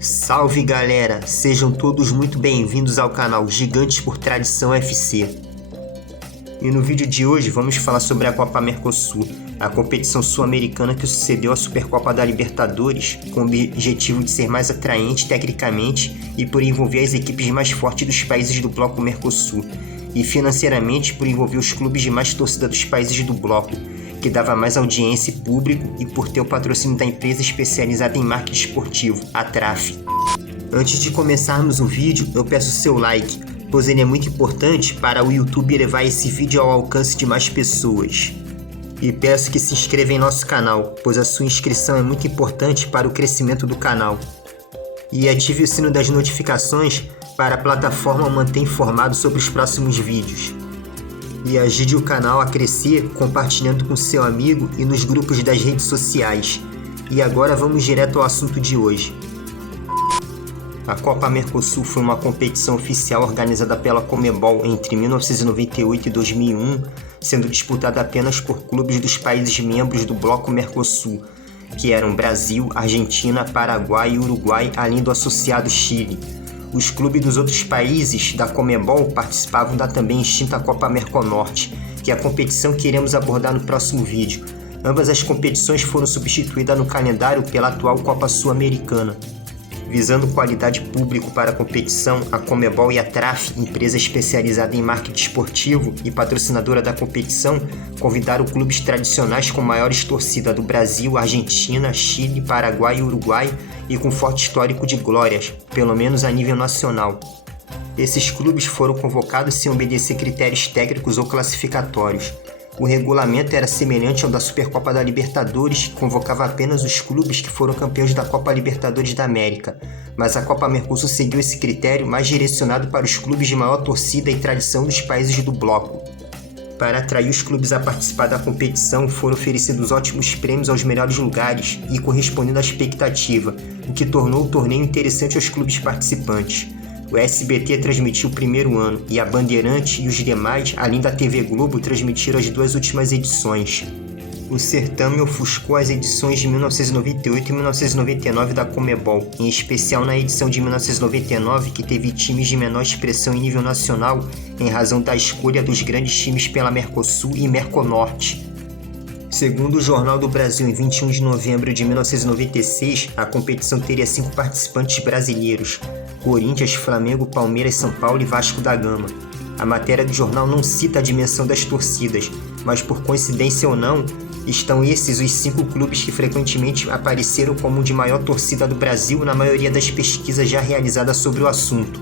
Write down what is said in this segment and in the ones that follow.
Salve galera, sejam todos muito bem-vindos ao canal Gigantes por Tradição FC. E no vídeo de hoje vamos falar sobre a Copa Mercosul, a competição sul-americana que sucedeu à Supercopa da Libertadores, com o objetivo de ser mais atraente tecnicamente e por envolver as equipes mais fortes dos países do bloco Mercosul, e financeiramente por envolver os clubes de mais torcida dos países do bloco, que dava mais audiência e público, e por ter o patrocínio da empresa especializada em marketing esportivo, a TRAF. Antes de começarmos o vídeo, eu peço seu like, pois ele é muito importante para o YouTube levar esse vídeo ao alcance de mais pessoas. E peço que se inscreva em nosso canal, pois a sua inscrição é muito importante para o crescimento do canal. E ative o sino das notificações para a plataforma o manter informado sobre os próximos vídeos. E ajude o canal a crescer compartilhando com seu amigo e nos grupos das redes sociais. E agora vamos direto ao assunto de hoje. A Copa Mercosul foi uma competição oficial organizada pela Conmebol entre 1998 e 2001, sendo disputada apenas por clubes dos países membros do bloco Mercosul, que eram Brasil, Argentina, Paraguai e Uruguai, além do associado Chile. Os clubes dos outros países da Conmebol participavam da também extinta Copa Merconorte, que é a competição que iremos abordar no próximo vídeo. Ambas as competições foram substituídas no calendário pela atual Copa Sul-Americana. Visando qualidade público para a competição, a Conmebol e a TRAF, empresa especializada em marketing esportivo e patrocinadora da competição, convidaram clubes tradicionais com maiores torcidas do Brasil, Argentina, Chile, Paraguai e Uruguai e com forte histórico de glórias, pelo menos a nível nacional. Esses clubes foram convocados sem obedecer critérios técnicos ou classificatórios. O regulamento era semelhante ao da Supercopa da Libertadores, que convocava apenas os clubes que foram campeões da Copa Libertadores da América, mas a Copa Mercosul seguiu esse critério mais direcionado para os clubes de maior torcida e tradição dos países do bloco. Para atrair os clubes a participar da competição, foram oferecidos ótimos prêmios aos melhores lugares e correspondendo à expectativa, o que tornou o torneio interessante aos clubes participantes. O SBT transmitiu o primeiro ano e a Bandeirante e os demais, além da TV Globo, transmitiram as duas últimas edições. O certame ofuscou as edições de 1998 e 1999 da Conmebol, em especial na edição de 1999, que teve times de menor expressão em nível nacional em razão da escolha dos grandes times pela Mercosul e Merconorte. Segundo o Jornal do Brasil, em 21 de novembro de 1996, a competição teria 5 participantes brasileiros: Corinthians, Flamengo, Palmeiras, São Paulo e Vasco da Gama. A matéria do jornal não cita a dimensão das torcidas, mas por coincidência ou não, estão esses os 5 clubes que frequentemente apareceram como de maior torcida do Brasil na maioria das pesquisas já realizadas sobre o assunto.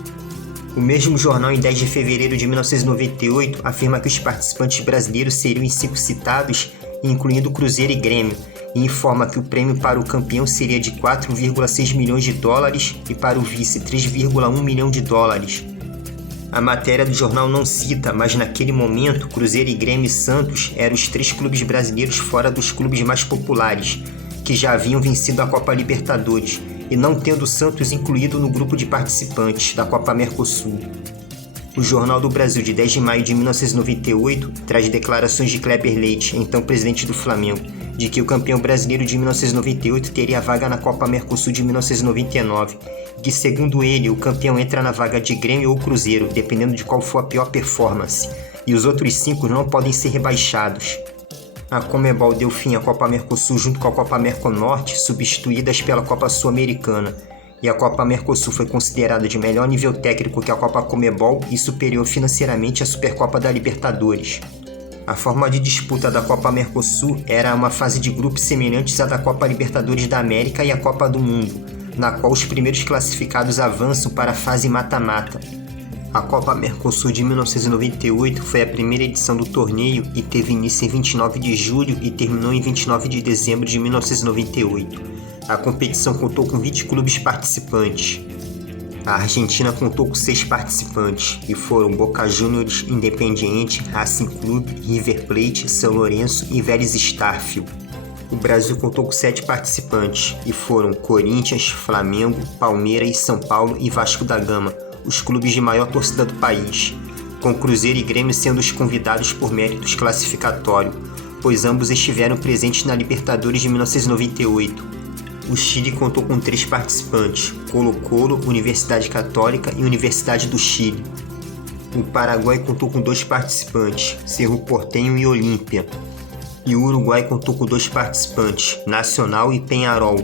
O mesmo jornal, em 10 de fevereiro de 1998, afirma que os participantes brasileiros seriam os 5 citados, incluindo Cruzeiro e Grêmio, e informa que o prêmio para o campeão seria de 4,6 milhões de dólares e para o vice 3,1 milhão de dólares. A matéria do jornal não cita, mas naquele momento, Cruzeiro e Grêmio e Santos eram os 3 clubes brasileiros fora dos clubes mais populares, que já haviam vencido a Copa Libertadores, e não tendo o Santos incluído no grupo de participantes da Copa Mercosul. O Jornal do Brasil, de 10 de maio de 1998, traz declarações de Kleber Leite, então presidente do Flamengo, de que o campeão brasileiro de 1998 teria vaga na Copa Mercosul de 1999, que, segundo ele, o campeão entra na vaga de Grêmio ou Cruzeiro, dependendo de qual for a pior performance, e os outros 5 não podem ser rebaixados. A Conmebol deu fim à Copa Mercosul junto com a Copa Merconorte, substituídas pela Copa Sul-Americana, e a Copa Mercosul foi considerada de melhor nível técnico que a Copa Conmebol e superior financeiramente à Supercopa da Libertadores. A forma de disputa da Copa Mercosul era uma fase de grupos semelhantes à da Copa Libertadores da América e a Copa do Mundo, na qual os primeiros classificados avançam para a fase mata-mata. A Copa Mercosul de 1998 foi a primeira edição do torneio e teve início em 29 de julho e terminou em 29 de dezembro de 1998. A competição contou com 20 clubes participantes. A Argentina contou com 6 participantes, e foram Boca Juniors, Independiente, Racing Clube, River Plate, São Lourenço e Vélez Sarsfield. O Brasil contou com 7 participantes, e foram Corinthians, Flamengo, Palmeiras, São Paulo e Vasco da Gama, os clubes de maior torcida do país, com Cruzeiro e Grêmio sendo os convidados por méritos classificatórios, pois ambos estiveram presentes na Libertadores de 1998. O Chile contou com 3 participantes: Colo-Colo, Universidade Católica e Universidade do Chile. O Paraguai contou com 2 participantes: Cerro Porteño e Olímpia. E o Uruguai contou com 2 participantes: Nacional e Peñarol.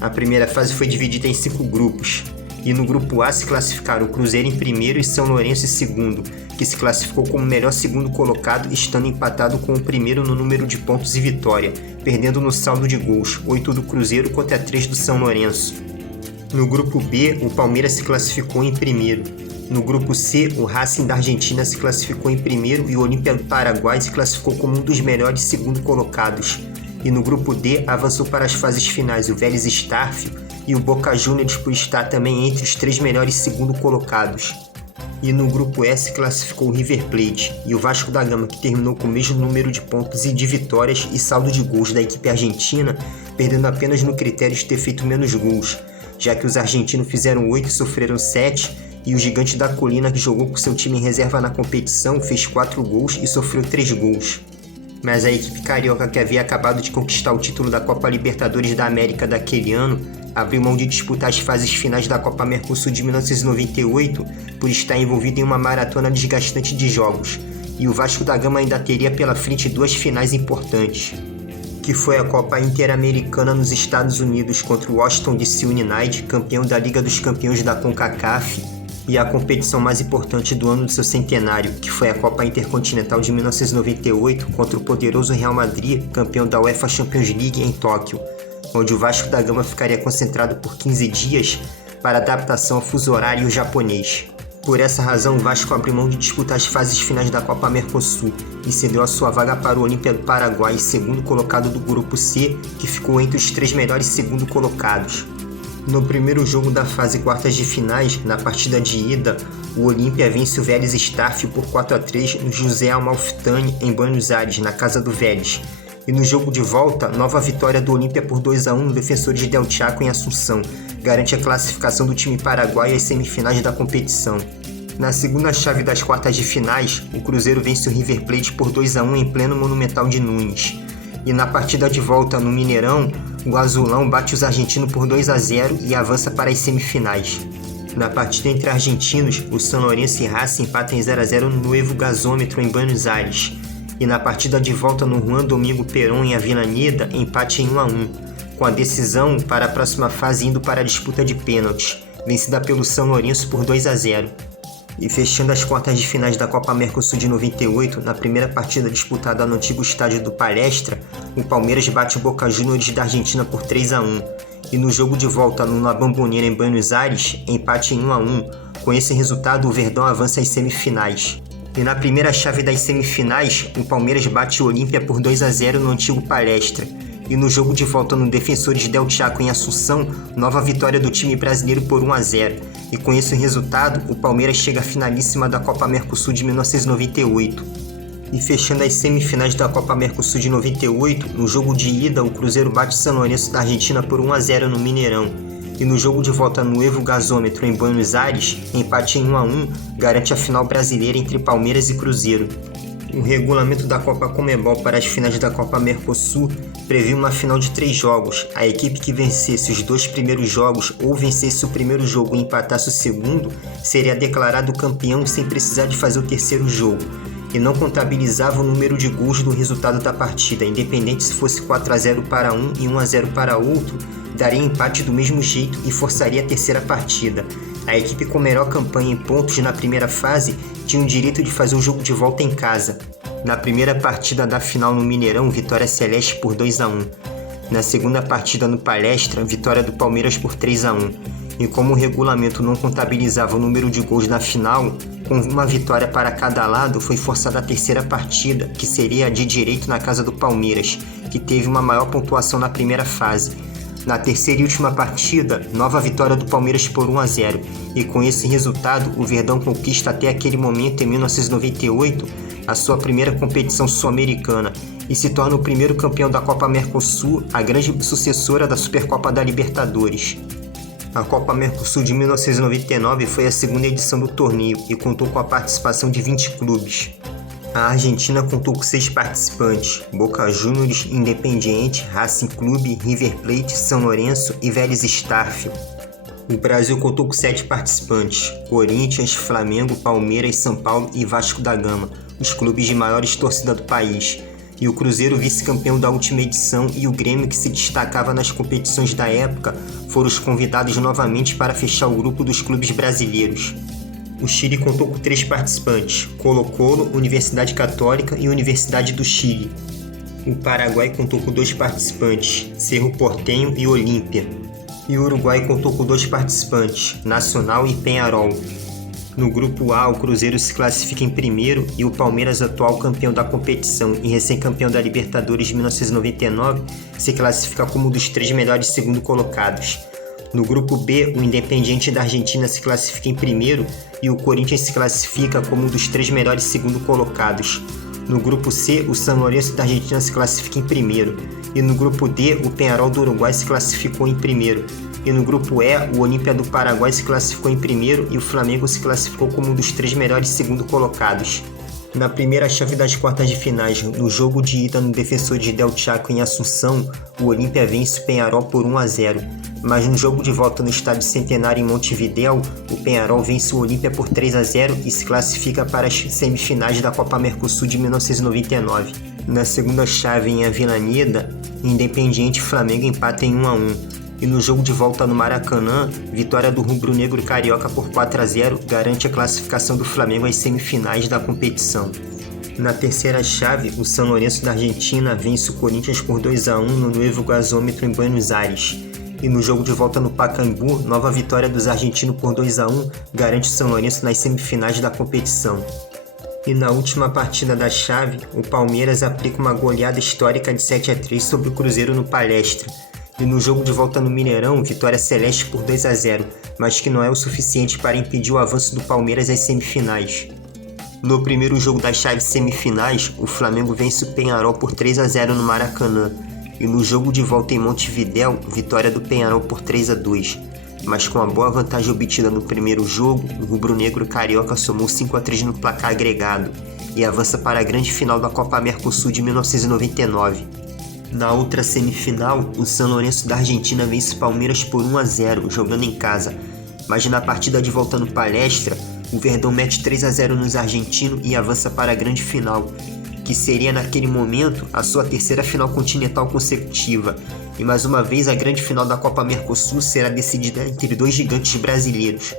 A primeira fase foi dividida em 5 grupos. E no grupo A se classificaram o Cruzeiro em primeiro e São Lourenço em segundo, que se classificou como melhor segundo colocado, estando empatado com o primeiro no número de pontos e vitória, perdendo no saldo de gols, 8 do Cruzeiro contra 3 do São Lourenço. No grupo B, o Palmeiras se classificou em primeiro. No grupo C, o Racing da Argentina se classificou em primeiro e o Olímpia do Paraguai se classificou como um dos melhores segundo colocados. E no grupo D, avançou para as fases finais o Vélez Sarsfield e o Boca Juniors por estar também entre os 3 melhores segundo colocados. E no grupo E se classificou o River Plate e o Vasco da Gama, que terminou com o mesmo número de pontos e de vitórias e saldo de gols da equipe argentina, perdendo apenas no critério de ter feito menos gols, já que os argentinos fizeram 8 e sofreram 7, e o Gigante da Colina, que jogou com seu time em reserva na competição, fez 4 gols e sofreu 3 gols. Mas a equipe carioca, que havia acabado de conquistar o título da Copa Libertadores da América daquele ano, abriu mão de disputar as fases finais da Copa Mercosul de 1998 por estar envolvido em uma maratona desgastante de jogos, e o Vasco da Gama ainda teria pela frente 2 finais importantes, que foi a Copa Interamericana nos Estados Unidos contra o Washington DC United, campeão da Liga dos Campeões da CONCACAF, e a competição mais importante do ano do seu centenário, que foi a Copa Intercontinental de 1998 contra o poderoso Real Madrid, campeão da UEFA Champions League em Tóquio, onde o Vasco da Gama ficaria concentrado por 15 dias para adaptação ao fuso horário japonês. Por essa razão, o Vasco abriu mão de disputar as fases finais da Copa Mercosul e cedeu a sua vaga para o Olímpia do Paraguai, segundo colocado do grupo C, que ficou entre os 3 melhores segundo colocados. No primeiro jogo da fase quartas de finais, na partida de ida, o Olímpia vence o Vélez Sarsfield por 4-3 no José Amalfitani, em Buenos Aires, na casa do Vélez. E no jogo de volta, nova vitória do Olímpia por 2-1 no Defensores del Chaco em Assunção, garante a classificação do time paraguaio às semifinais da competição. Na segunda chave das quartas de finais, o Cruzeiro vence o River Plate por 2-1 em pleno Monumental de Nunes. E na partida de volta no Mineirão, o Azulão bate os argentinos por 2-0 e avança para as semifinais. Na partida entre argentinos, o São Lourenço e Racing empatam em 0-0 no Nuevo Gasômetro em Buenos Aires. E na partida de volta no Juan Domingo Perón em Avellaneda, empate em 1-1, com a decisão para a próxima fase indo para a disputa de pênaltis, vencida pelo São Lourenço por 2-0. E fechando as quartas de finais da Copa Mercosul de 98, na primeira partida disputada no antigo estádio do Palestra, o Palmeiras bate o Boca Juniors da Argentina por 3-1. E no jogo de volta no La Bombonera em Buenos Aires, empate em 1-1. Com esse resultado, o Verdão avança às semifinais. E na primeira chave das semifinais, o Palmeiras bate o Olímpia por 2-0 no antigo Palestra. E no jogo de volta no Defensores del Chaco em Assunção, nova vitória do time brasileiro por 1-0. E com esse resultado, o Palmeiras chega à finalíssima da Copa Mercosul de 1998. E fechando as semifinais da Copa Mercosul de 98, no jogo de ida, o Cruzeiro bate o São Lourenço da Argentina por 1-0 no Mineirão. E no jogo de volta no Nuevo Gasômetro em Buenos Aires, empate em 1-1, garante a final brasileira entre Palmeiras e Cruzeiro. O regulamento da Copa Conmebol para as finais da Copa Mercosul previa uma final de 3 jogos. A equipe que vencesse os 2 primeiros jogos ou vencesse o primeiro jogo e empatasse o segundo seria declarado campeão sem precisar de fazer o terceiro jogo, e não contabilizava o número de gols do resultado da partida, independente se fosse 4-0 para um e 1-0 para outro, daria empate do mesmo jeito e forçaria a terceira partida. A equipe com melhor campanha em pontos na primeira fase tinha o direito de fazer o jogo de volta em casa. Na primeira partida da final no Mineirão, vitória celeste por 2-1. Na segunda partida no Palestra, vitória do Palmeiras por 3-1. E como o regulamento não contabilizava o número de gols na final, com uma vitória para cada lado, foi forçada a terceira partida, que seria a de direito na casa do Palmeiras, que teve uma maior pontuação na primeira fase. Na terceira e última partida, nova vitória do Palmeiras por 1-0, e com esse resultado, o Verdão conquista até aquele momento, em 1998, a sua primeira competição sul-americana, e se torna o primeiro campeão da Copa Mercosul, a grande sucessora da Supercopa da Libertadores. A Copa Mercosul de 1999 foi a segunda edição do torneio e contou com a participação de 20 clubes. A Argentina contou com 6 participantes: Boca Juniors, Independiente, Racing Clube, River Plate, São Lourenço e Vélez Sarsfield. O Brasil contou com 7 participantes: Corinthians, Flamengo, Palmeiras, São Paulo e Vasco da Gama, os clubes de maiores torcida do país. E o Cruzeiro, vice-campeão da última edição, e o Grêmio, que se destacava nas competições da época, foram os convidados novamente para fechar o grupo dos clubes brasileiros. O Chile contou com 3 participantes: Colo-Colo, Universidade Católica e Universidade do Chile. O Paraguai contou com 2 participantes: Cerro Porteño e Olímpia. E o Uruguai contou com 2 participantes: Nacional e Peñarol. No grupo A, o Cruzeiro se classifica em primeiro e o Palmeiras, atual campeão da competição e recém-campeão da Libertadores de 1999, se classifica como um dos 3 melhores segundo colocados. No grupo B, o Independiente da Argentina se classifica em primeiro e o Corinthians se classifica como um dos 3 melhores segundo colocados. No grupo C, o São Lourenço da Argentina se classifica em primeiro. E no grupo D, o Peñarol do Uruguai se classificou em primeiro. E no grupo E, o Olímpia do Paraguai se classificou em primeiro e o Flamengo se classificou como um dos 3 melhores segundo colocados. Na primeira chave das quartas de finais, no jogo de ida no Defensores del Chaco em Assunção, o Olímpia vence o Peñarol por 1-0. Mas no jogo de volta no Estádio Centenário em Montevidéu, o Peñarol vence o Olímpia por 3-0 e se classifica para as semifinais da Copa Mercosul de 1999. Na segunda chave em Avellaneda, Independiente e Flamengo empatam em 1-1. E no jogo de volta no Maracanã, vitória do rubro-negro carioca por 4-0 garante a classificação do Flamengo às semifinais da competição. Na terceira chave, o São Lourenço da Argentina vence o Corinthians por 2-1 no Nuevo Gasômetro em Buenos Aires. E no jogo de volta no Pacaembu, nova vitória dos argentinos por 2-1 garante o São Lourenço nas semifinais da competição. E na última partida da chave, o Palmeiras aplica uma goleada histórica de 7-3 sobre o Cruzeiro no Palestra. E no jogo de volta no Mineirão, vitória celeste por 2-0, mas que não é o suficiente para impedir o avanço do Palmeiras às semifinais. No primeiro jogo das chaves semifinais, o Flamengo vence o Peñarol por 3-0 no Maracanã. E no jogo de volta em Montevidéu, vitória do Peñarol por 3-2. Mas com a boa vantagem obtida no primeiro jogo, o rubro-negro carioca somou 5-3 no placar agregado e avança para a grande final da Copa Mercosul de 1999. Na outra semifinal, o São Lourenço da Argentina vence o Palmeiras por 1-0, jogando em casa. Mas na partida de volta no Palestra, o Verdão mete 3-0 nos argentinos e avança para a grande final, que seria naquele momento a sua terceira final continental consecutiva. E mais uma vez a grande final da Copa Mercosul será decidida entre 2 gigantes brasileiros.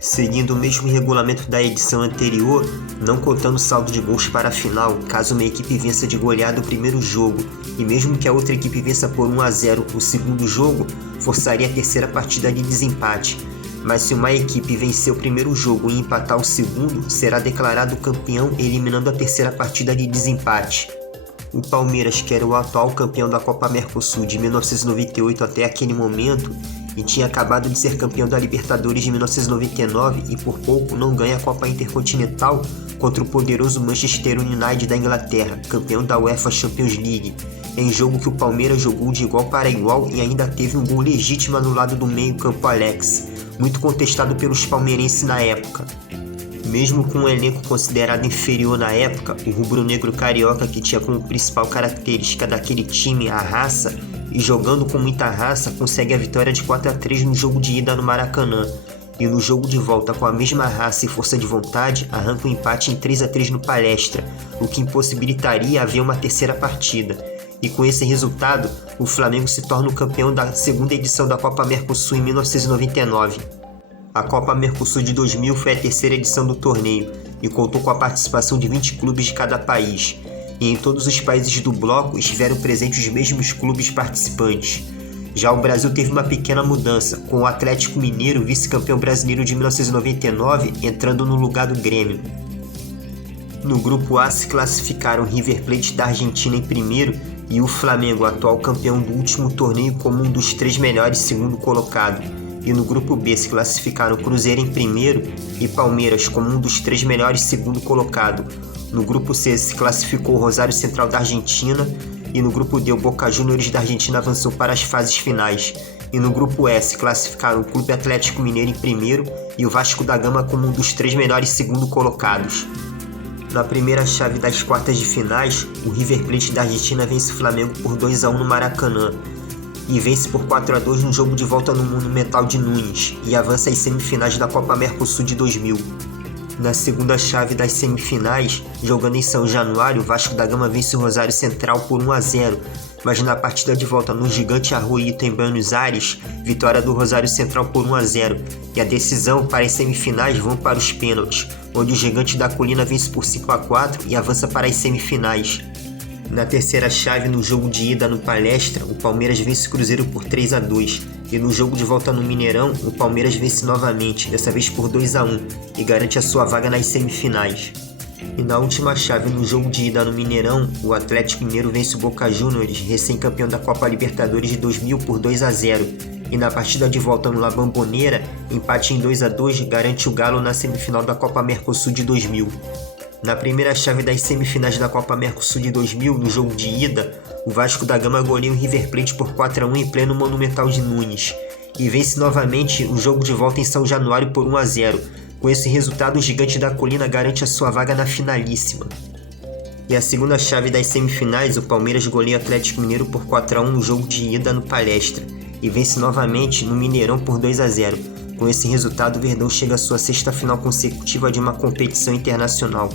Seguindo o mesmo regulamento da edição anterior, não contando o saldo de gols para a final, caso uma equipe vença de goleada o primeiro jogo, e mesmo que a outra equipe vença por 1-0 o segundo jogo, forçaria a terceira partida de desempate. Mas se uma equipe vencer o primeiro jogo e empatar o segundo, será declarado campeão, eliminando a terceira partida de desempate. O Palmeiras, que era o atual campeão da Copa Mercosul de 1998 até aquele momento, e tinha acabado de ser campeão da Libertadores de 1999 e por pouco não ganha a Copa Intercontinental contra o poderoso Manchester United da Inglaterra, campeão da UEFA Champions League, em jogo que o Palmeiras jogou de igual para igual e ainda teve um gol legítimo anulado do meio-campo Alex, muito contestado pelos palmeirenses na época. Mesmo com um elenco considerado inferior na época, o rubro-negro carioca, que tinha como principal característica daquele time a raça, e jogando com muita raça, consegue a vitória de 4-3 no jogo de ida no Maracanã. E no jogo de volta, com a mesma raça e força de vontade, arranca o empate em 3-3 no Palestra, o que impossibilitaria haver uma terceira partida. E com esse resultado, o Flamengo se torna o campeão da segunda edição da Copa Mercosul em 1999. A Copa Mercosul de 2000 foi a terceira edição do torneio e contou com a participação de 20 clubes de cada país. E em todos os países do bloco estiveram presentes os mesmos clubes participantes. Já o Brasil teve uma pequena mudança, com o Atlético Mineiro, vice-campeão brasileiro de 1999, entrando no lugar do Grêmio. No grupo A se classificaram River Plate da Argentina em primeiro e o Flamengo, atual campeão do último torneio, como um dos 3 melhores segundo colocado. E no grupo B se classificaram Cruzeiro em primeiro e Palmeiras como um dos 3 melhores segundo colocado. No grupo C se classificou o Rosário Central da Argentina e no grupo D o Boca Juniors da Argentina avançou para as fases finais. E no grupo E se classificaram o Clube Atlético Mineiro em primeiro e o Vasco da Gama como um dos 3 melhores segundo colocados. Na primeira chave das quartas de finais, o River Plate da Argentina vence o Flamengo por 2-1 no Maracanã e vence por 4-2 no jogo de volta no Monumental de Nunes e avança às semifinais da Copa Mercosul de 2000. Na segunda chave das semifinais, jogando em São Januário, o Vasco da Gama vence o Rosário Central por 1-0, mas na partida de volta no Gigante Arruito em Buenos Aires, vitória do Rosário Central por 1-0, e a decisão para as semifinais vão para os pênaltis, onde o Gigante da Colina vence por 5-4 e avança para as semifinais. Na terceira chave, no jogo de ida no Palestra, o Palmeiras vence o Cruzeiro por 3-2, e no jogo de volta no Mineirão, o Palmeiras vence novamente, dessa vez por 2-1, e garante a sua vaga nas semifinais. E na última chave, no jogo de ida no Mineirão, o Atlético Mineiro vence o Boca Juniors, recém-campeão da Copa Libertadores de 2000 por 2-0, e na partida de volta no La Bombonera, empate em 2-2 garante o Galo na semifinal da Copa Mercosul de 2000. Na primeira chave das semifinais da Copa Mercosul de 2000, no jogo de ida, o Vasco da Gama goleia o River Plate por 4-1 em pleno Monumental de Nunes e vence novamente o jogo de volta em São Januário por 1-0. Com esse resultado, o Gigante da Colina garante a sua vaga na finalíssima. E a segunda chave das semifinais, o Palmeiras goleia o Atlético Mineiro por 4-1 no jogo de ida no Palestra e vence novamente no Mineirão por 2-0. Com esse resultado, o Verdão chega à sua sexta final consecutiva de uma competição internacional,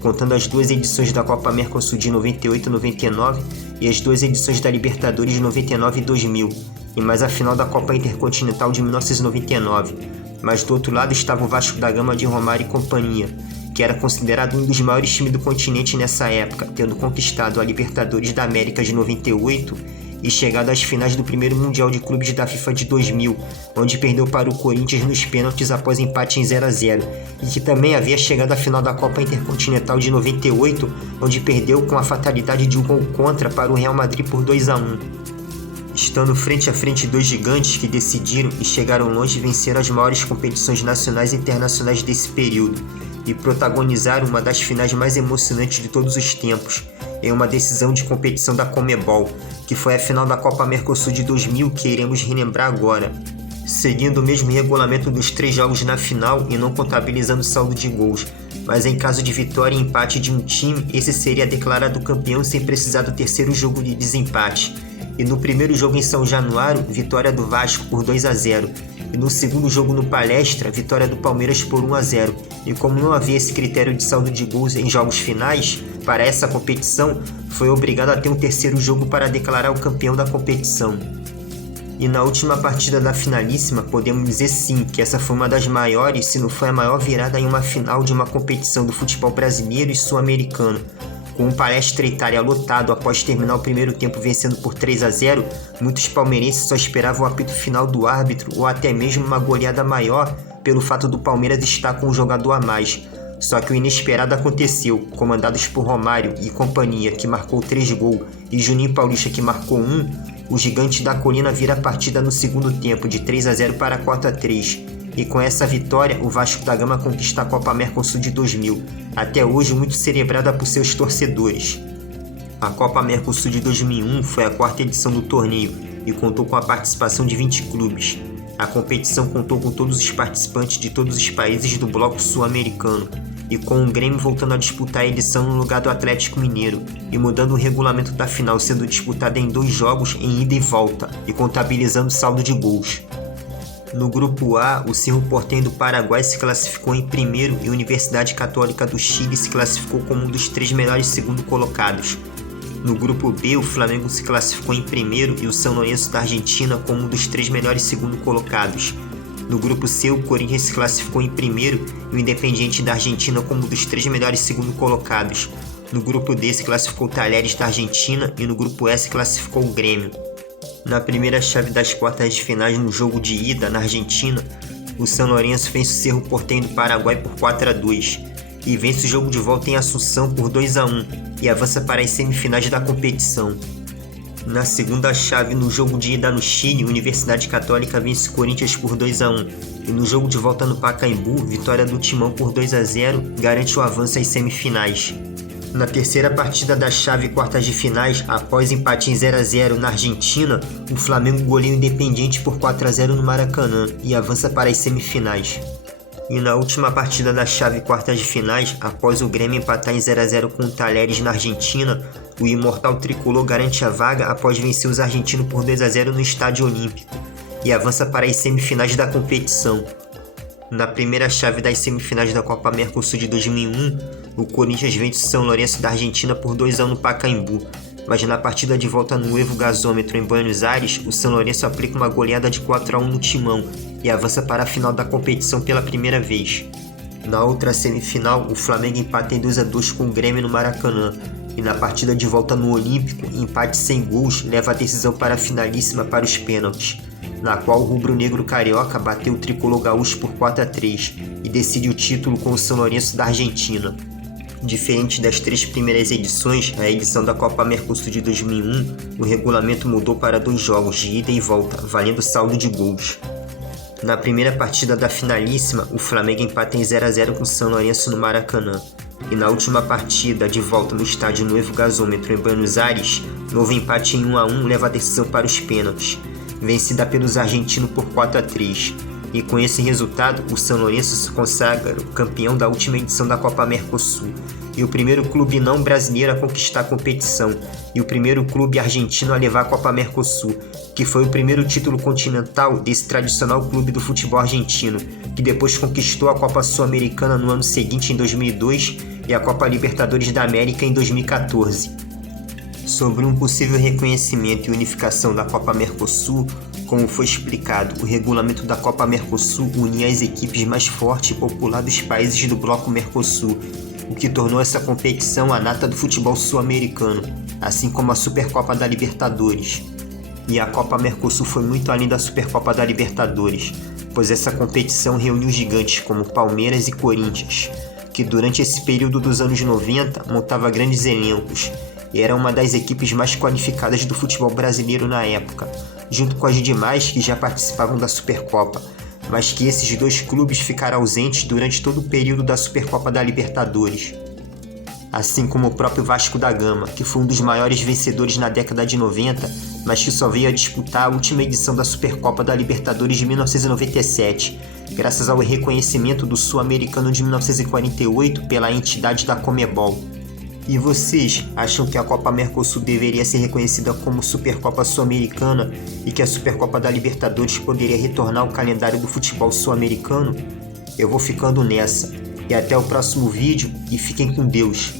contando as duas edições da Copa Mercosul de 98 e 99 e as duas edições da Libertadores de 99 e 2000, e mais a final da Copa Intercontinental de 1999. Mas do outro lado estava o Vasco da Gama de Romário e companhia, que era considerado um dos maiores times do continente nessa época, tendo conquistado a Libertadores da América de 98 e chegado às finais do primeiro Mundial de Clubes da FIFA de 2000, onde perdeu para o Corinthians nos pênaltis após empate em 0-0, e que também havia chegado à final da Copa Intercontinental de 98, onde perdeu com a fatalidade de um gol contra para o Real Madrid por 2-1. Estando frente a frente dois gigantes que decidiram e chegaram longe e venceram as maiores competições nacionais e internacionais desse período, e protagonizaram uma das finais mais emocionantes de todos os tempos, em uma decisão de competição da Conmebol, que foi a final da Copa Mercosul de 2000 que iremos relembrar agora, seguindo o mesmo regulamento dos 3 jogos na final e não contabilizando saldo de gols, mas em caso de vitória e empate de um time, esse seria declarado campeão sem precisar do terceiro jogo de desempate. E no primeiro jogo em São Januário, vitória do Vasco por 2-0. E no segundo jogo no Palestra, vitória do Palmeiras por 1-0. E como não havia esse critério de saldo de gols em jogos finais, para essa competição, foi obrigado a ter um terceiro jogo para declarar o campeão da competição. E na última partida da finalíssima, podemos dizer sim que essa foi uma das maiores, se não foi a maior virada em uma final de uma competição do futebol brasileiro e sul-americano. Com o Palestra Itália lotado após terminar o primeiro tempo vencendo por 3-0, muitos palmeirenses só esperavam o apito final do árbitro ou até mesmo uma goleada maior pelo fato do Palmeiras estar com um jogador a mais. Só que o inesperado aconteceu, comandados por Romário e companhia, que marcou 3 gols, e Juninho Paulista, que marcou 1, o Gigante da Colina vira a partida no segundo tempo de 3-0 para 4-3. E com essa vitória, o Vasco da Gama conquista a Copa Mercosul de 2000, até hoje muito celebrada por seus torcedores. A Copa Mercosul de 2001 foi a 4ª edição do torneio e contou com a participação de 20 clubes. A competição contou com todos os participantes de todos os países do bloco sul-americano, e com o Grêmio voltando a disputar a edição no lugar do Atlético Mineiro, e mudando o regulamento da final, sendo disputada em 2 jogos em ida e volta, e contabilizando saldo de gols. No grupo A, o Cerro Porteño do Paraguai se classificou em primeiro e a Universidade Católica do Chile se classificou como um dos 3 melhores segundo colocados. No grupo B, o Flamengo se classificou em primeiro e o São Lourenço da Argentina como um dos 3 melhores segundo colocados. No grupo C, o Corinthians se classificou em primeiro e o Independiente da Argentina como um dos 3 melhores segundo colocados. No grupo D se classificou o Talleres da Argentina e no grupo E se classificou o Grêmio. Na primeira chave das quartas de finais no jogo de ida na Argentina, o São Lourenço vence o Cerro Porteño do Paraguai por 4-2 e vence o jogo de volta em Assunção por 2-1 e avança para as semifinais da competição. Na segunda chave no jogo de ida no Chile, a Universidade Católica vence o Corinthians por 2-1 e no jogo de volta no Pacaembu, vitória do Timão por 2-0 garante o avanço às semifinais. Na terceira partida da chave quartas de finais, após empate em 0-0 na Argentina, o Flamengo goleia o Independiente por 4-0 no Maracanã e avança para as semifinais. E na última partida da chave quartas de finais, após o Grêmio empatar em 0 a 0 com o Talheres na Argentina, o imortal tricolor garante a vaga após vencer os argentinos por 2 a 0 no Estádio Olímpico e avança para as semifinais da competição. Na primeira chave das semifinais da Copa Mercosul de 2001, o Corinthians vence o São Lourenço da Argentina por 2 a 1 no Pacaembu, mas na partida de volta no Evo Gasômetro em Buenos Aires, o São Lourenço aplica uma goleada de 4 a 1 no Timão e avança para a final da competição pela primeira vez. Na outra semifinal, o Flamengo empata em 2 a 2 com o Grêmio no Maracanã, e na partida de volta no Olímpico, empate sem gols leva a decisão para a finalíssima para os pênaltis, na qual o rubro-negro carioca bateu o tricolor gaúcho por 4 a 3 e decide o título com o São Lourenço da Argentina. Diferente das 3 primeiras edições, a edição da Copa Mercosul de 2001, o regulamento mudou para 2 jogos de ida e volta, valendo saldo de gols. Na primeira partida da finalíssima, o Flamengo empata em 0 a 0 com o São Lourenço no Maracanã. E na última partida, de volta no estádio Novo Gasômetro em Buenos Aires, novo empate em 1 a 1 leva a decisão para os pênaltis, vencida pelos argentinos por 4 a 3. E com esse resultado, o São Lourenço se consagra campeão da última edição da Copa Mercosul, e o primeiro clube não brasileiro a conquistar a competição, e o primeiro clube argentino a levar a Copa Mercosul, que foi o primeiro título continental desse tradicional clube do futebol argentino, que depois conquistou a Copa Sul-Americana no ano seguinte, em 2002, e a Copa Libertadores da América em 2014. Sobre um possível reconhecimento e unificação da Copa Mercosul, como foi explicado, o regulamento da Copa Mercosul unia as equipes mais fortes e populares dos países do bloco Mercosul, o que tornou essa competição a nata do futebol sul-americano, assim como a Supercopa da Libertadores. E a Copa Mercosul foi muito além da Supercopa da Libertadores, pois essa competição reuniu gigantes como Palmeiras e Corinthians, que durante esse período dos anos 90 montava grandes elencos, e era uma das equipes mais qualificadas do futebol brasileiro na época, junto com as demais que já participavam da Supercopa, mas que esses 2 clubes ficaram ausentes durante todo o período da Supercopa da Libertadores. Assim como o próprio Vasco da Gama, que foi um dos maiores vencedores na década de 90, mas que só veio a disputar a última edição da Supercopa da Libertadores de 1997, graças ao reconhecimento do Sul-Americano de 1948 pela entidade da Conmebol. E vocês acham que a Copa Mercosul deveria ser reconhecida como Supercopa Sul-Americana e que a Supercopa da Libertadores poderia retornar ao calendário do futebol sul-americano? Eu vou ficando nessa. E até o próximo vídeo e fiquem com Deus.